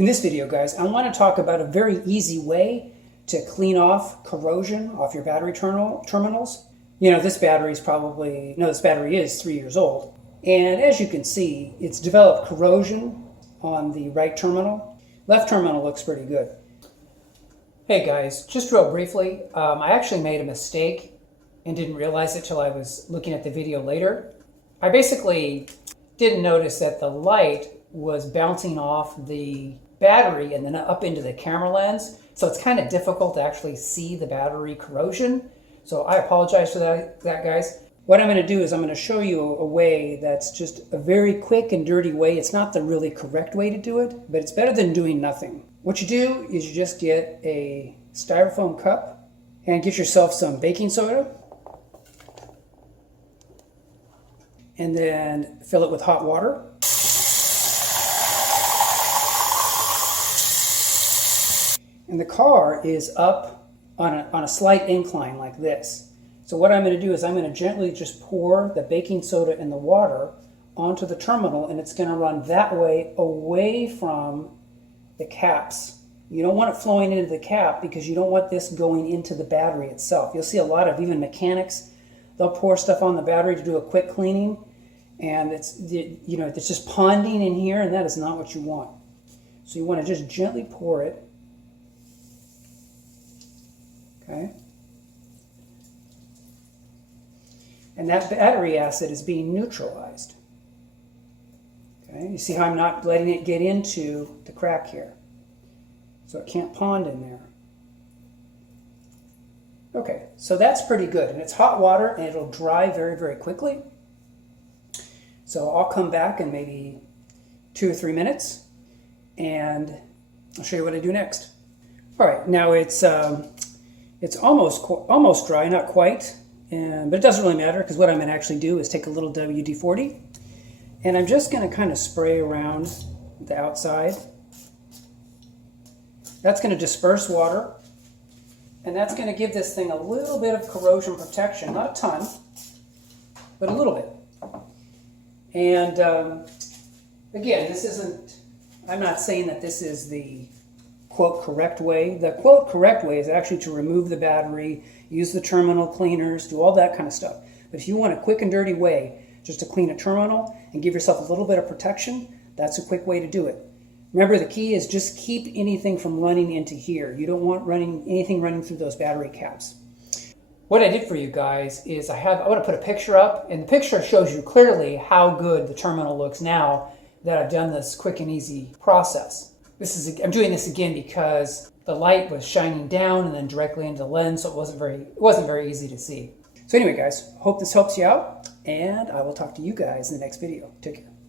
In this video, guys, I want to talk about a very easy way to clean off corrosion off your battery terminals. You know, this battery is 3 years old. And as you can see, it's developed corrosion on the right terminal. Left terminal looks pretty good. Hey guys, just real briefly, I actually made a mistake and didn't realize it till I was looking at the video later. I basically didn't notice that the light was bouncing off the battery and then up into the camera lens. So it's kind of difficult to actually see the battery corrosion. So I apologize for that guys. What I'm going to do is I'm going to show you a way that's just a very quick and dirty way. It's not the really correct way to do it, but it's better than doing nothing. What you do is you just get a styrofoam cup and get yourself some baking soda. And then fill it with hot water. And the car is up on a slight incline like this. So what I'm going to do is I'm going to gently just pour the baking soda and the water onto the terminal, and it's going to run that way away from the caps. You don't want it flowing into the cap because you don't want this going into the battery itself. You'll see a lot of even mechanics, they'll pour stuff on the battery to do a quick cleaning, and it's just ponding in here, and that is not what you want. So you want to just gently pour it. Okay. And that battery acid is being neutralized. Okay. You see how I'm not letting it get into the crack here. So it can't pond in there. Okay, so that's pretty good. And it's hot water and it'll dry very, very quickly. So I'll come back in maybe 2 or 3 minutes and I'll show you what I do next. All right, now it's almost dry, not quite, but it doesn't really matter because what I'm going to actually do is take a little WD-40 and I'm just going to kind of spray around the outside. That's going to disperse water, and that's going to give this thing a little bit of corrosion protection, not a ton, but a little bit. And again, I'm not saying that this is the quote correct way. The quote correct way is actually to remove the battery, use the terminal cleaners, do all that kind of stuff. But if you want a quick and dirty way just to clean a terminal and give yourself a little bit of protection, that's a quick way to do it. Remember, the key is just keep anything from running into here. You don't want anything running through those battery caps. What I did for you guys is I want to put a picture up, and the picture shows you clearly how good the terminal looks now that I've done this quick and easy process. I'm doing this again because the light was shining down and then directly into the lens, so it wasn't very easy to see. So anyway, guys, hope this helps you out, and I will talk to you guys in the next video. Take care.